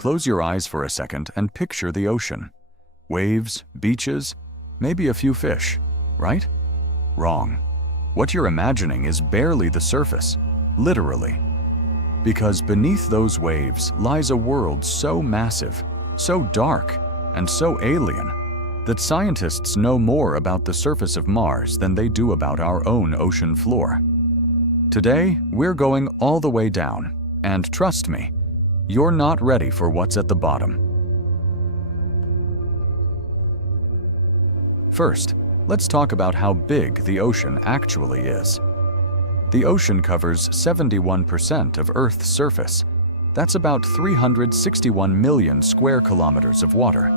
Close your eyes for a second and picture the ocean. Waves, beaches, maybe a few fish, right? Wrong. What you're imagining is barely the surface, literally. Because beneath those waves lies a world so massive, so dark, and so alien that scientists know more about the surface of Mars than they do about our own ocean floor. Today, we're going all the way down, and trust me, you're not ready for what's at the bottom. First, let's talk about how big the ocean actually is. The ocean covers 71% of Earth's surface. That's about 361 million square kilometers of water.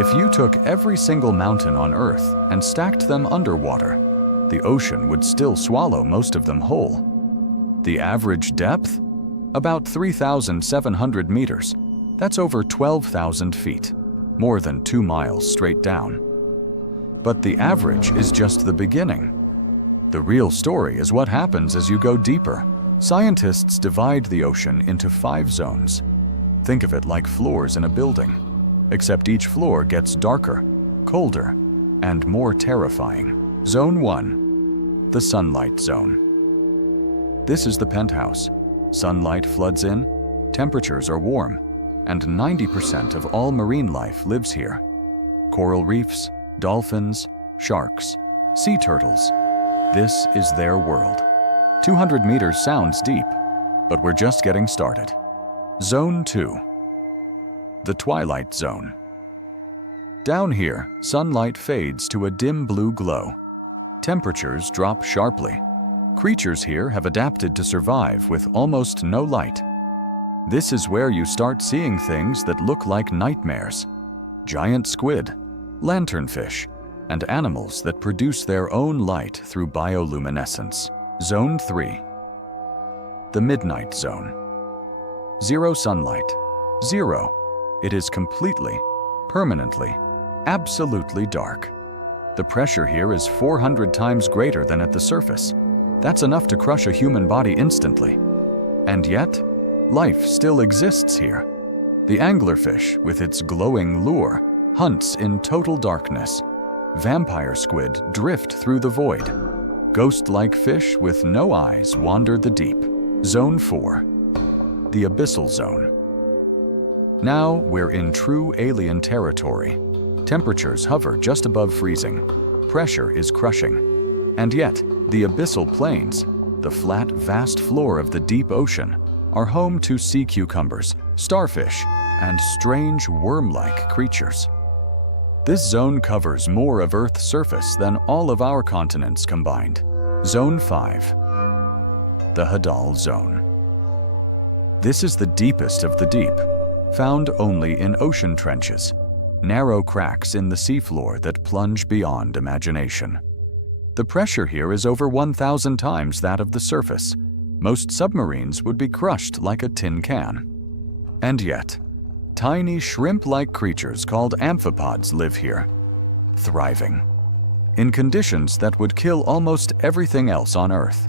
If you took every single mountain on Earth and stacked them underwater, the ocean would still swallow most of them whole. The average depth? About 3,700 meters. That's over 12,000 feet, more than 2 miles straight down. But the average is just the beginning. The real story is what happens as you go deeper. Scientists divide the ocean into 5 zones. Think of it like floors in a building, except each floor gets darker, colder, and more terrifying. Zone 1, the sunlight zone. This is the penthouse. Sunlight floods in, temperatures are warm, and 90% of all marine life lives here. Coral reefs, dolphins, sharks, sea turtles. This is their world. 200 meters sounds deep, but we're just getting started. Zone 2, the twilight zone. Down here, sunlight fades to a dim blue glow. Temperatures drop sharply. Creatures here have adapted to survive with almost no light. This is where you start seeing things that look like nightmares. Giant squid, lanternfish, and animals that produce their own light through bioluminescence. Zone 3, the midnight zone. Zero sunlight. Zero. It is completely, permanently, absolutely dark. The pressure here is 400 times greater than at the surface. That's enough to crush a human body instantly. And yet, life still exists here. The anglerfish, with its glowing lure, hunts in total darkness. Vampire squid drift through the void. Ghost-like fish with no eyes wander the deep. Zone 4, the abyssal zone. Now we're in true alien territory. Temperatures hover just above freezing. Pressure is crushing. And yet, the abyssal plains, the flat, vast floor of the deep ocean, are home to sea cucumbers, starfish, and strange worm-like creatures. This zone covers more of Earth's surface than all of our continents combined. Zone 5, the Hadal Zone. This is the deepest of the deep, found only in ocean trenches, narrow cracks in the seafloor that plunge beyond imagination. The pressure here is over 1,000 times that of the surface. Most submarines would be crushed like a tin can. And yet, tiny shrimp-like creatures called amphipods live here, thriving, in conditions that would kill almost everything else on Earth.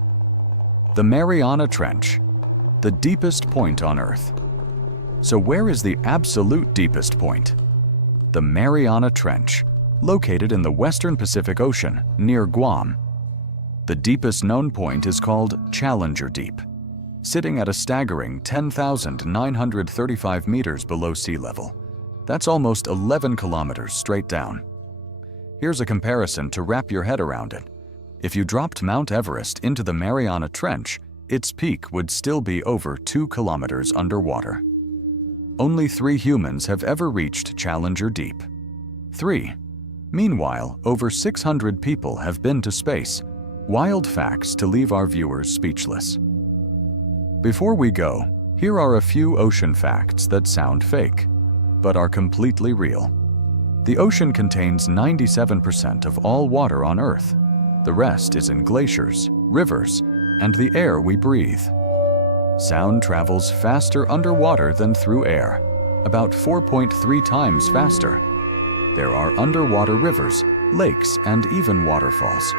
The Mariana Trench, the deepest point on Earth. So where is the absolute deepest point? The Mariana Trench, located in the western Pacific Ocean, near Guam. The deepest known point is called Challenger Deep, sitting at a staggering 10,935 meters below sea level. That's almost 11 kilometers straight down. Here's a comparison to wrap your head around it. If you dropped Mount Everest into the Mariana Trench, its peak would still be over 2 kilometers underwater. Only 3 humans have ever reached Challenger Deep. 3. Meanwhile, over 600 people have been to space. Wild facts to leave our viewers speechless. Before we go, here are a few ocean facts that sound fake, but are completely real. The ocean contains 97% of all water on Earth. The rest is in glaciers, rivers, and the air we breathe. Sound travels faster underwater than through air, about 4.3 times faster. There are underwater rivers, lakes, and even waterfalls,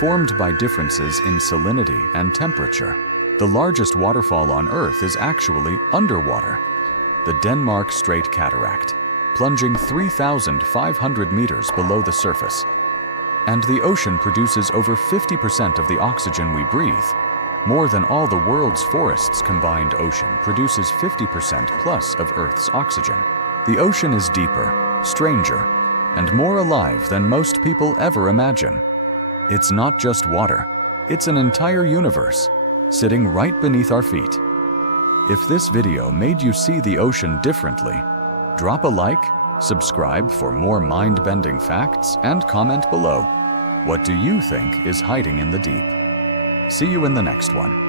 formed by differences in salinity and temperature. The largest waterfall on Earth is actually underwater. the Denmark Strait Cataract, plunging 3,500 meters below the surface. And the ocean produces over 50% of the oxygen we breathe. More than all the world's forests combined, ocean produces 50% plus of Earth's oxygen. The ocean is deeper, stranger, and more alive than most people ever imagine. It's not just water, it's an entire universe, sitting right beneath our feet. If this video made you see the ocean differently, drop a like, subscribe for more mind-bending facts, and comment below. What do you think is hiding in the deep? See you in the next one.